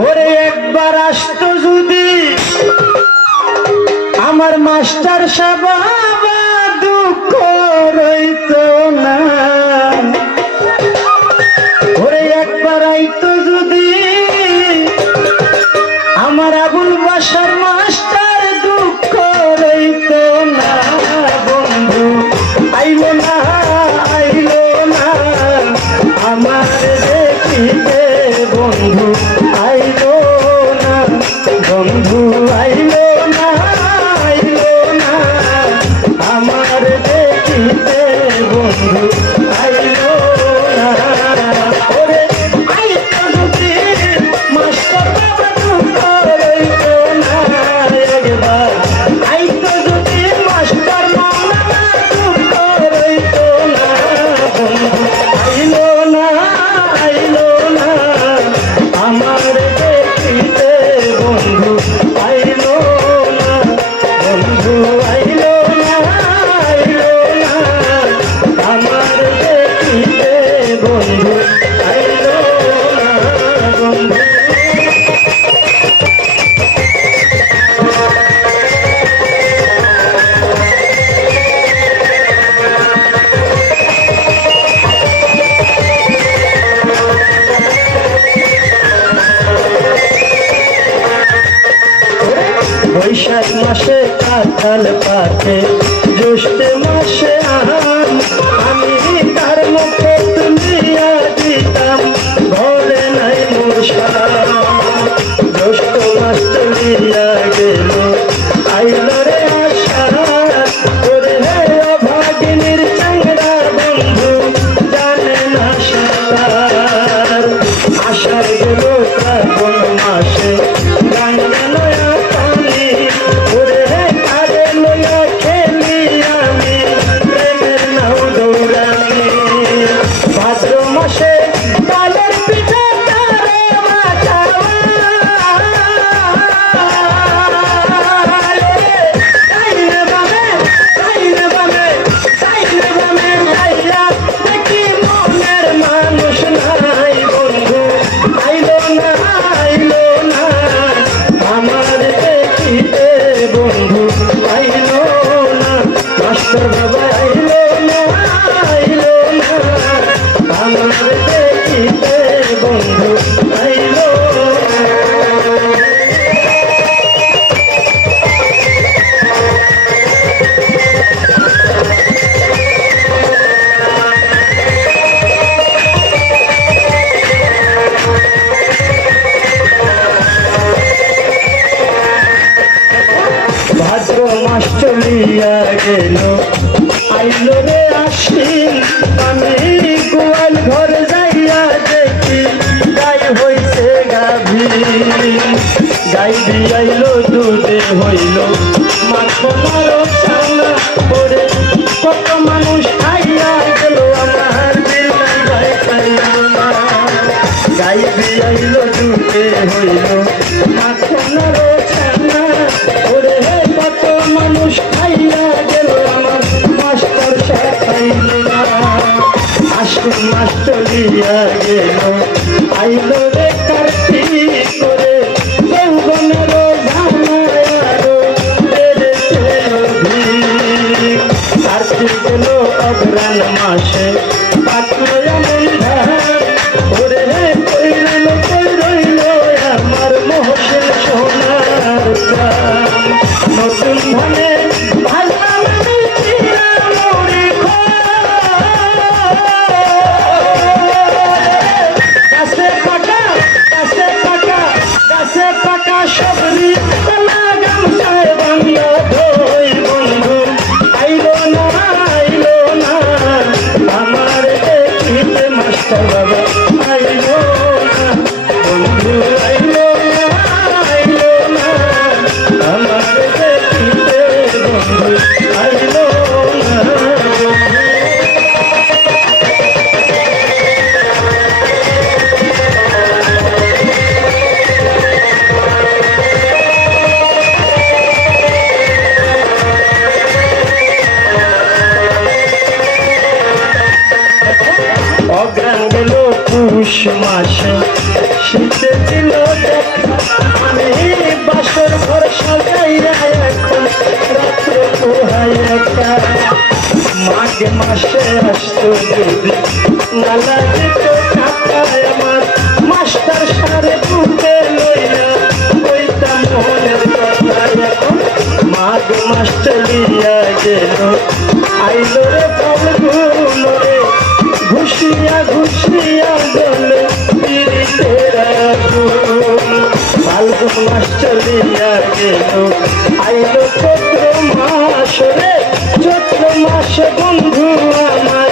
ওরে একবার আসতো যদি আমার মাস্টার সাহেব এক মাসে কাঁঠাল পাকে জ্যৈষ্ঠ মাসে আম আমি অস্ট্রেলিয়া গেল। আইল রে আসি আমি গোয়াল ঘর যাইয়া দেখি। গাই হইছে গাভী। গাই দিয়াইল দুধে হইল। মাছ করে কত মানুষ গাই হইল। ছানা মানুষ খাইয়া গেল আমার মাস্টার সাইলা আসল মাস্টার গেল আইলো পুষ মাসে শীতে দিল আমি বাসর ঘর সাজাইয়া এখন রাত্রে পোহাই একা মাঘ মাসে আসতো যদি না লাগিত টাকায় আমার মাস্টার সারে পুঁতে লইয়া ওইটা মোহনের কথা এখন মাঘ মাস চলিয়া গেল, আইলো ফাল্গুন মাস চলিয়া গেল আইলো চৈত্র মাস বন্ধু আমার